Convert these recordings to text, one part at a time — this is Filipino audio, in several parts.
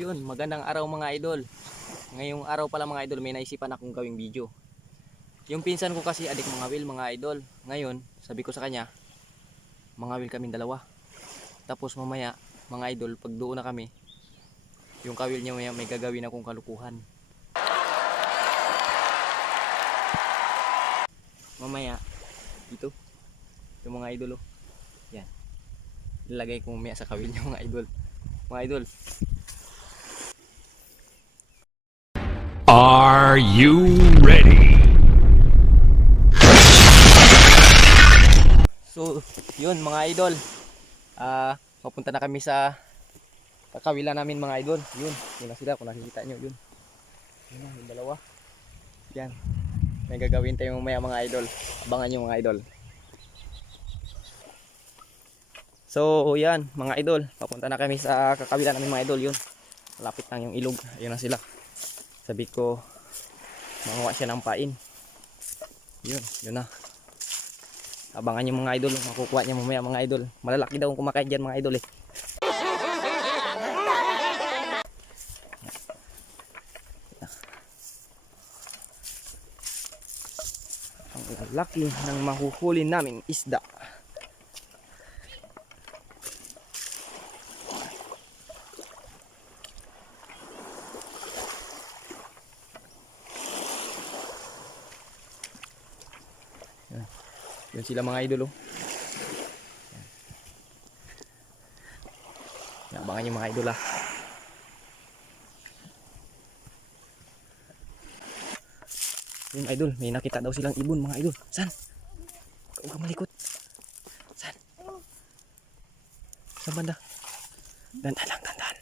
yun, magandang araw mga idol. Ngayong araw pala mga idol, may naisipan akong gawing video. Yung pinsan ko kasi adik mga will mga idol. Ngayon, sabi ko sa kanya, mga will kaming dalawa. Tapos mamaya, mga idol, pag doon na kami, yung kawil niya may gagawin akong kalukuhan. Mamaya, dito, yung mga idol oh. Yan. Ilagay ko mamaya sa kawil niya mga idol. Mga idol. Are you ready? So, yun mga idol. Papunta na kami sa kakawila namin mga idol. Yun na sila kung nakikita nyo. Yun na, yung dalawa. Yan. May gagawin tayo mamaya mga idol. Abangan nyo mga idol. So, yan mga idol. Papunta na kami sa kakawila namin mga idol. Yun. Malapit lang yung ilog. Ayun na sila. Sabi ko, manguha siya ng pain. Yun na. Abangan nyo mga idol, makukuha niya mamaya mga idol. Malalaki daw ang kumakain dyan mga idol eh. Ang laki ng mahuhuli namin isda. Yun sila mga idol oh. Abangan nyo mga idol ah. Yun idol, may nakita daw silang ibon mga idol. Saan? Huwag kang malikot. Saan? Saan banda? Dandan lang, dandan.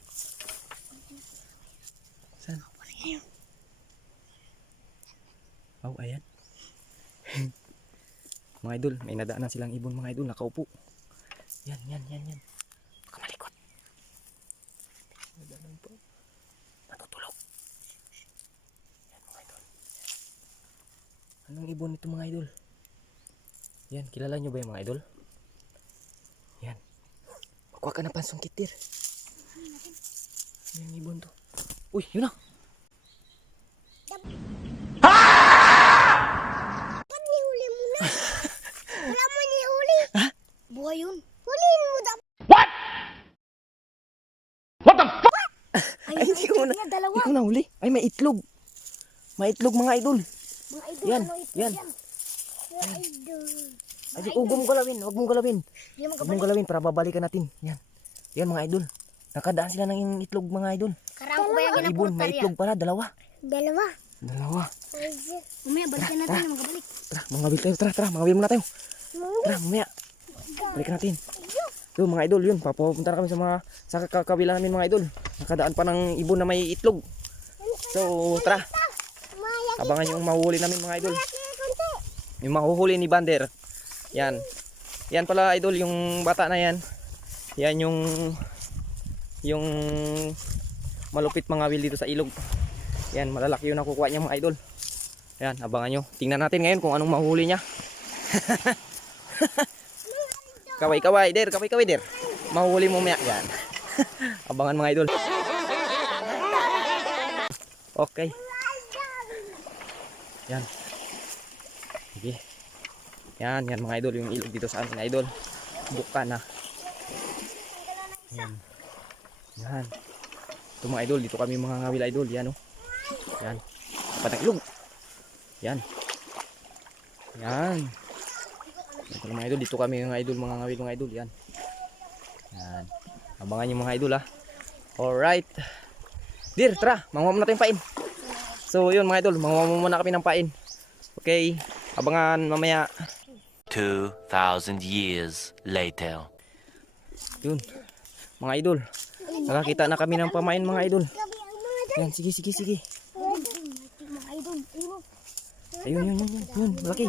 Saan? Oh, ayan. Mga idol, may nadaanan silang ibon mga idol, nakaupo. Yan. Huwag kang malikot. Nadaanan po. Natutulog. Yan mga idol. Anong ibon ito mga idol? Yan, kilala nyo ba yung mga idol? Yan. Magkuha ka na pansong kitir. Yan ibon to. Uy, yun na. Wala mo nihuli. Ha? Buhay yun. Huliin mo dapat. What the fuck? Ay, hindi ko na. Dalawa. Hindi ko na huli. Ay, may itlog. May itlog mga idol. Mga idol, Yan, ano ito yan. Mga idol. Ay, huwag mong galawin. Huwag mong galawin. Hindi mo Huwag mong galawin para babalikan natin. Yan. Yan mga idol. Nakadaan sila ng itlog mga idol. Karang ko ba yung Ibon, may itlog pala. Dalawa. Dalawa. Mamaya balikan natin na magabalik. Tara, mangabil tayo. Tara, mangabil muna tayo. Tara, mamaya. Balikan natin. Yun mga idol, yun. Papunta na kami sa kakabila namin mga idol. Nakadaan pa ng ibon na may itlog. So, tara. Abangan yung mahuhuli namin mga idol. Yung mahuhuli ni Bander. Yan. Yan pala idol, yung bata na yan. Yan yung malupit mga wil dito sa ilog. Yan, malalaki yung nakukuha niya mga idol. Yan, abangan nyo. Tingnan natin ngayon kung anong mahuhuli niya. Kaway der. Mahuhuli mo maya. Yan. Abangan mga idol. Okay. Yan. Sige. Yan mga idol. Yung ilog dito sa amin idol. Buka na. Yan. Ito mga idol. Dito kami mga ngawil idol. Yan oh. Yan. Patang ilog. Yan. Ito mga idol. Dito kami mga idol. Mga ngawil mga idol. Yan. Abangan nyo mga idol ha. Alright. Dir, tara. Manguha muna tayong pain. So yun mga idol. Manguha muna kami ng pain. Okay. Abangan mamaya. 2,000 years later. Yun. Mga idol. Nakakita na kami ng pamain mga idol. Yan. Sige. Mga idol. Ayun. Yun. Malaki.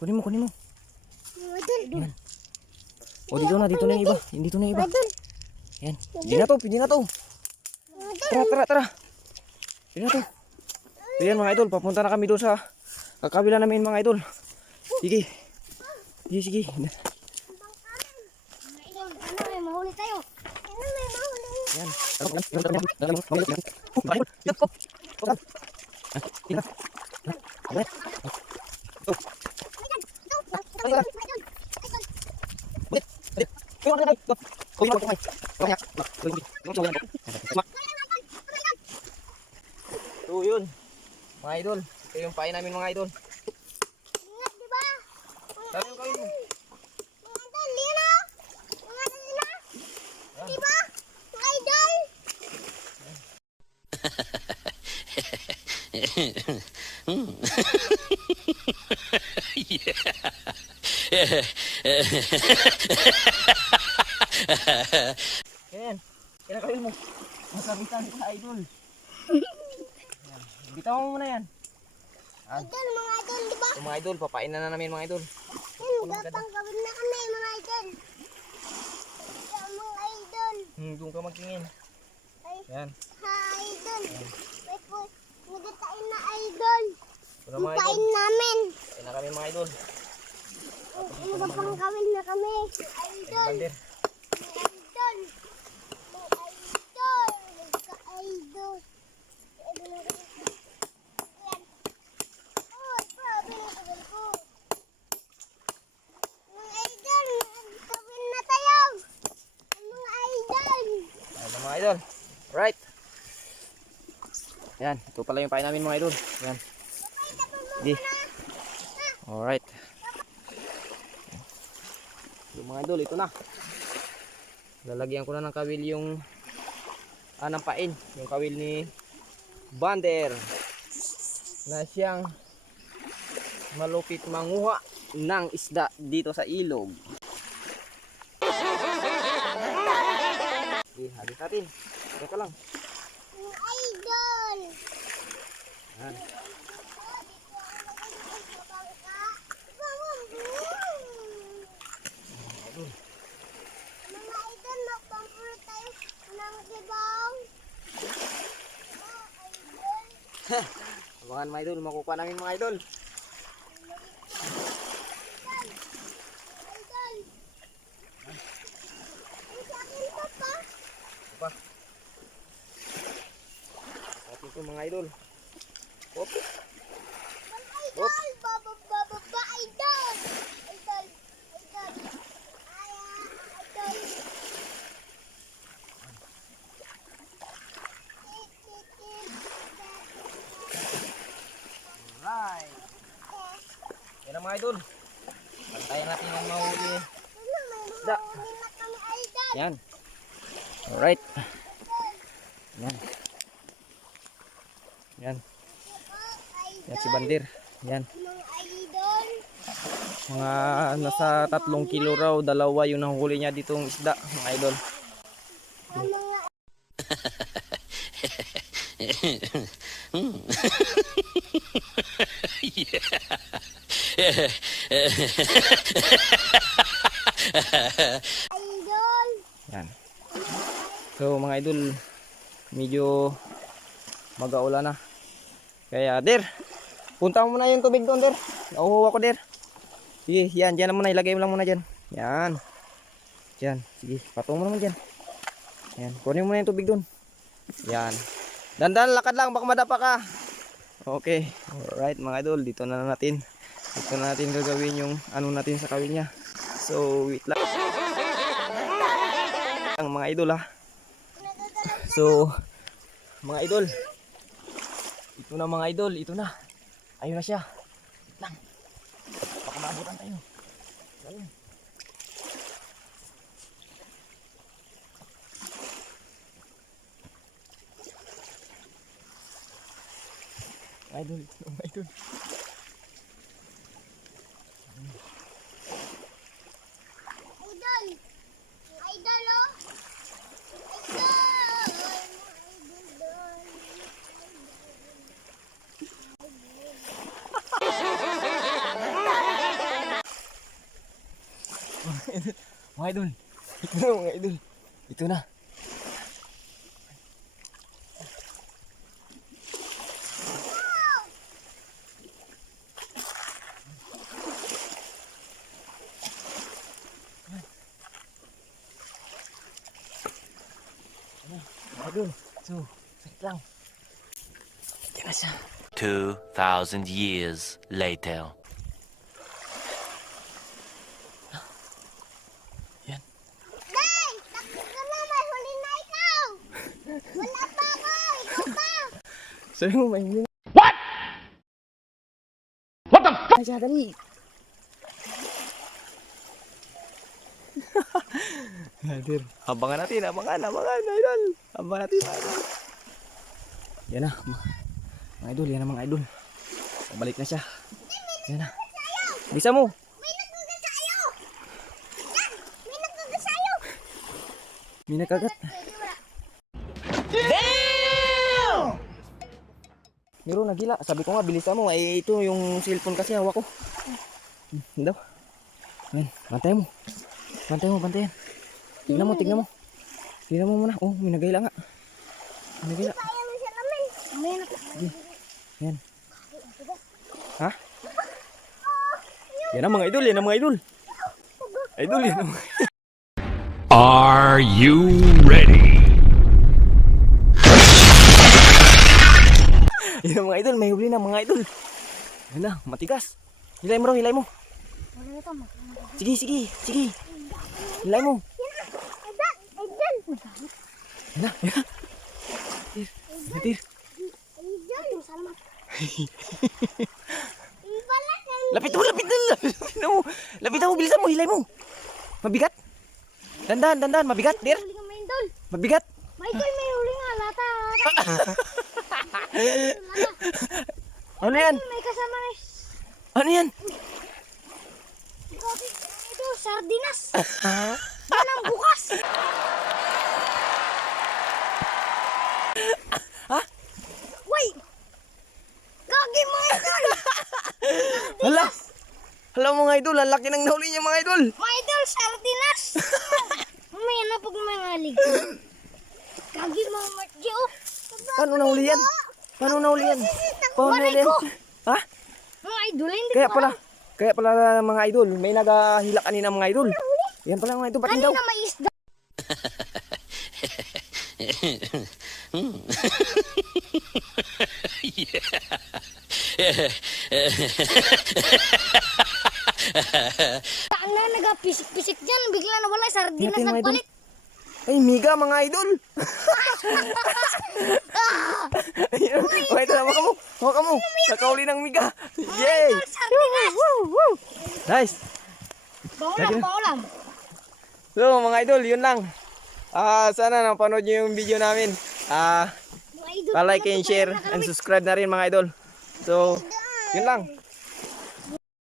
Kunin mo. Mga idol. Yan. O dito na yung iba. Dito na yung iba. Yan. Pwede na to. Tara. Pwede na to. So yan mga idol. Papunta na kami doon sa kakabila namin mga idol. Sige. Ano, may mahuli tayo. Yan. So yun, mga idol. Ito yung pain namin mga idol. Ingat, di ba? Sabi yung kawin mo. Mga idol, yun na. Mga idol nila. Di ba? Mga idol. Yan. Kinakawin mo. Masabitan ko sa idol. Yan. Bitaw mo muna yan. Idol, mga idol, di ba? So, mga idol, papain na namin mga idol. Yan, gatang gawin na kami, mga idol. Yan, mga idol. Doon ka magtingin. Ay, Yan. ha, idol. Wait po, nagatain na idol. Ito na Ang mga idol. pain namin. Pain na kami mga idol. Nagapang gawin na kami. Idol. Bander. Idol. Idol. Idol. Idol. Yan. Oh, grabe na tagal ko. Mga idol, gawin na tayo. Mga idol. Ayan na mga idol. Right. Yan. Ito pala yung pain namin mga idol. Yan. Di. Alright. So, mga idol, ito na. Lalagyan ko na ng kawil yung ng pain. Yung kawil ni Bander. Na siyang malupit manguha ng isda dito sa ilog. Okay, habis natin. Teka lang. Mga idol. Yan. Mga idol, magpampuro tayo ng sibaw. Idol. Abangan mga idol, makukuha namin mga idol. Idol. Ang sa akin pa pa. Pa. At ito mga idol. Hop. Idol. Baba, idol. Idol. Idol. Idol. Alright. Yan ang mga idol. Bantayan natin yung mahuli. Da. Yan. Alright. Yan. Yan. Yan si Bandir. Yan. Mga idol. Mga nasa 3 kilo raw. Dalawa yung nahuli niya ditong isda. Mga idol. Ang mga idol. Yan. So mga idol, medyo mag-aulan na. Kaya Der, punta mo muna yung tubig doon Der. Nauhuwa ko Der. Sige, yan, dyan muna, ilagay mo lang muna dyan. Yan. Dyan, sige, patong mo naman dyan. Yan, kunin mo na yung tubig doon. Yan. Dandan, lakad lang, baka madapa ka. Okay, alright mga idol, dito na natin. Dito na natin gagawin yung ano natin sa kawin niya. So, wait lang. Ang mga idol ha. So, mga idol. Ito na mga idol, ito na. Ayun na siya. Wait lang. Baka maabutan tayo. Ayun. Idol, idol. Idol. Idol, oh. Mga idol. Ito na mga idol. Ito na. idol. So, sakit lang. Yan na siya. 2,000 years later. Yan. Day! Takot ka na, may huli na ikaw! Wala pa ako! Ikaw pa! Sabi mo, may hindi What? What the fuck? na siya. Dali. Idol. Abangan natin. Abangan, idol. Abangan natin, idol. Yan na. Mga idol, yan na mga idol. Pabalik na siya. Yan na. Bisa mo. May nagkagat sa'yo! Yan! May nagkagat sa'yo! May nakagat. Pwede wala. Meron nagila. Sabi ko nga, bilisan mo. Eh, ito yung cellphone kasi hawak ko. Daw. Ayan, bantay mo. Bantayan. Tignan mo. Tignan mo muna. Oh, may nagila nga. May nagila. Kaya mo siya naman. May Yan. Ha? Yan ang mga idol. Yan ang mga idol. Idol, yan ang mga Are you ready? Yan ang mga idol. May huli na mga idol. Yan na, matigas. Hilay mo. Wala ito, Sige. Hilay mo. Ayan! Yan na. Natir. Ayan! Salamat. Ibalat yan. Lapit mo. Lapit mo, bilisan mo, hilay mo. Mabigat. Dandan, mabigat, dir. Huli ka may idol. Mabigat. May idol, may huli nga. Lata. Ano yan? May kasama na. Ano yan? Grabe, ito, sardinas. Yan ang bukas. Ha? Wait! Gagi mga idol! Hala mga idol, ang laki ng nahuli niya mga idol. Mga idol, sardinas! Mamaya na pag may ngalig. Gagi mga marjo. Paano nahuli yan? Ha? Mga idol, hindi Kaya ko pala, alam. kaya pala mga idol, may naghahila kanina mga idol. Yan pala mga idol, batin daw. Kanina may isda. Saan na nagapisik-pisik dyan? Bigla na wala, sardinas Tingnan, mga idol. nagpalit. Ay, miga mga idol. Ayun, mga idol, hawakan mo. Nakauli ng miga. Yay! Sardinas! Nice. Bangulam. So mga idol, yun lang. Sana napanood nyo yung video namin. Mga idol, Pa-like and share and subscribe na rin mga idol. So, yun lang.